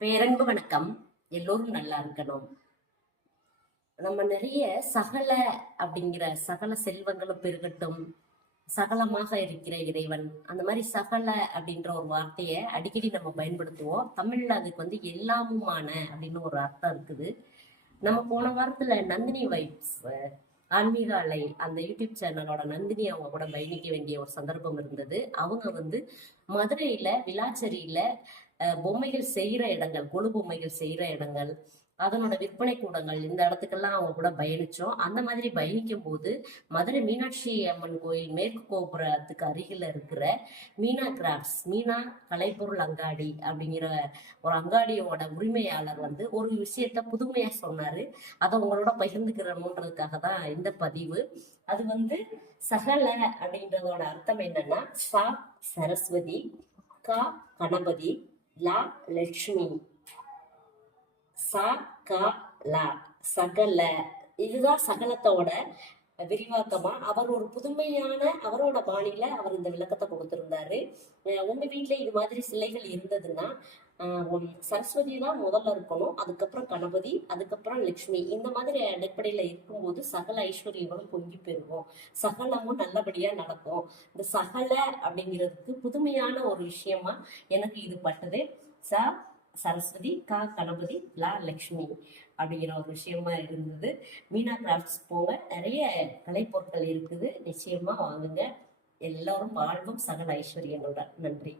பேரன்பு வணக்கம். எல்லோரும் நல்லா இருக்கணும். நம்ம நிறைய சகல அப்படிங்கிற சகல செல்வங்களும் பெருகட்டும். சகலமாக இருக்கிற இறைவன். அந்த மாதிரி சகல அப்படின்ற ஒரு வார்த்தையை அடிக்கடி நம்ம பயன்படுத்துவோம். தமிழ்ல அதுக்கு வந்து எல்லாமுமான அப்படின்னு ஒரு அர்த்தம் இருக்குது. நம்ம போன வாரத்துல நந்தினி வைப்ஸ் ஆன்மீக அலை அந்த யூடியூப் சேனலோட நந்தினி அவங்க கூட பயணிக்க வேண்டிய ஒரு சந்தர்ப்பம் இருந்தது. அவங்க வந்து மதுரையில விளாச்சேரியில பொம்மைகள் செய்யற இடங்கள் கொழு பொம்மைகள் செய்யற இடங்கள் அதனோட விற்பனை கூடங்கள் இந்த இடத்துக்கெல்லாம் அவங்க கூட பயணிச்சோம். அந்த மாதிரி பயணிக்கும் போது மதுரை மீனாட்சி அம்மன் கோயில் மேற்கு கோபுரத்துக்கு அருகில் இருக்கிற மீனா கிராஃப்ட்ஸ் மீனா கலைப்பொருள் அங்காடி அப்படிங்கிற ஒரு அங்காடியோட உரிமையாளர் வந்து ஒரு விஷயத்த புதுமையா சொன்னாரு. அதை உங்களோட பகிர்ந்துக்கிறணுன்றதுக்காக தான் இந்த பதிவு. அது வந்து சகல அப்படின்றதோட அர்த்தம் என்னன்னா சா சரஸ்வதி கா கணபதி லா லட்சுமி. சா கா லா. சகல. இதுதான் சகலத்தோட விரிவாக்கமா அவர் ஒரு புதுமையான அவரோட பாணியில அவர் இந்த விளக்கத்தை கொடுத்திருந்தாரு. உங்க வீட்டுல இது மாதிரி சிலைகள் இருந்ததுன்னா சரஸ்வதி தான் முதல்ல இருக்கணும் அதுக்கப்புறம் கணபதி அதுக்கப்புறம் லக்ஷ்மி. இந்த மாதிரி அடிப்படையில இருக்கும்போது சகல ஐஸ்வர்யங்களும் பொங்கி பெறுவோம். சகலமும் நல்லபடியா நடக்கும். இந்த சகல அப்படிங்கிறதுக்கு புதுமையான ஒரு விஷயமா எனக்கு இது பட்டது. ச சரஸ்வதி கா கணபதி லா லக்ஷ்மி அப்படிங்கிற ஒரு விஷயமா இருந்தது. மீனா கிராஃப்ட்ஸ் போக நிறைய கலைப்பொருட்கள் இருக்குது. நிச்சயமா வாங்குங்க. எல்லோரும் வாழ்வும் சகல ஐஸ்வர்யங்களுடன். நன்றி.